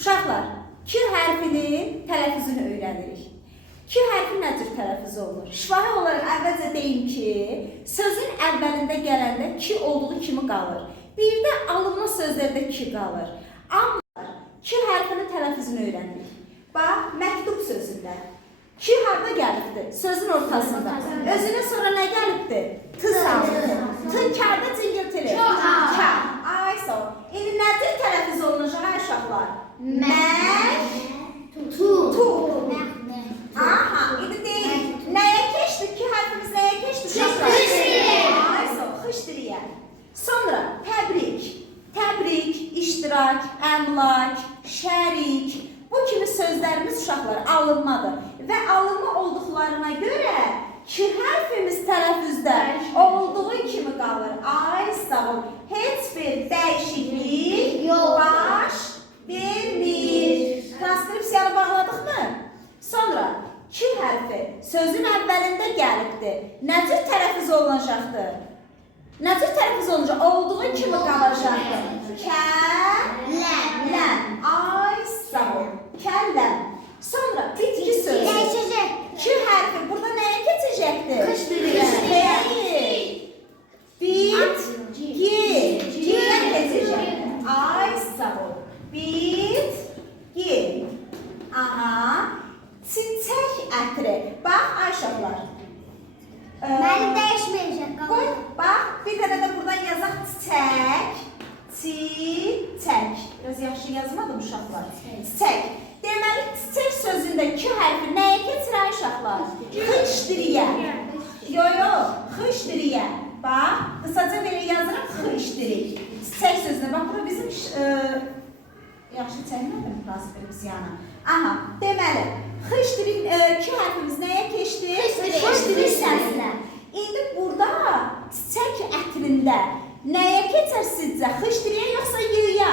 Uşaqlar, K hərfinin tələffüzünü öyrənirik. K hərfi nə cür tələffüz olunur? Şifahi olaraq əvvəlcə deyim ki, sözün əvvəlində gələndə K olduğu kimi qalır. Bir də alınma sözlərdə K qalır. Amma K hərfinin tələffüzünü öyrənirik. Bax, məktub sözündə K harda gəlibdir? Sözün ortasında. Özünə sonra nə gəlibdir? T salınır. T kərdə cingiltili. Kər. Ay sağ ol. İndi nə cür tələffüz olunacaq ay uşaqlar? Məktub. Aha, indi deyil. Nəyə keçdik ki, hərfimiz nəyə keçdik? Xışdiriyə. Ay sağ ol, xışdiriyə. Sonra təbrik. Təbrik, iştirak, əmlak, şərik. Bu kimi sözlərimiz uşaqlar alınmadır. Və alınma olduqlarına görə K hərfimiz tələffüzdə olduğu kimi qalır. Ay sağ ol. Heç bir dəyişiklik baş vermir. Transkripsiyanı bağladıq mı? Sonra K hərfi sözün əvvəlində gəlibdir. Nə cür tələffüz olunacaqdır? Nə cür tələffüz olunacaq? Olduğu kimi qalacaqdır. Kələm. Ay sağ ol. Kələm. Sonra bitki sözü. K hərfi burada nəyə keçəcəkdir? Xışdiriyə. Bitkiyə keçəcəkdir. Ay sağ ol. Bitki. Aha. Çiçək ətri. Bax ay uşaqlar. Mənim dəyişməyəcək. Qoy, bax, bir dənə də buradan yazaq çiçək. Çiçək. Biraz yaxşı yazmadım uşaqlar. Çiçək. Deməli, çiçək sözündə K hərfi nəyə keçir ay uşaqlar? Xışdiriyə. Xışdiriyə. Bax, qısaca belə yazıram, xışdirik. Çiçək sözünə, bax, bura bizim yaxşı çəkmədim transkripsiyanı. Aha, deməli, xışdirik, K hərfimiz nəyə keçdi? Xışdirik səsinə. İndi burada çiçək ətrində nəyə keçər sizcə? Xışdiriyə yoxsa yüyə?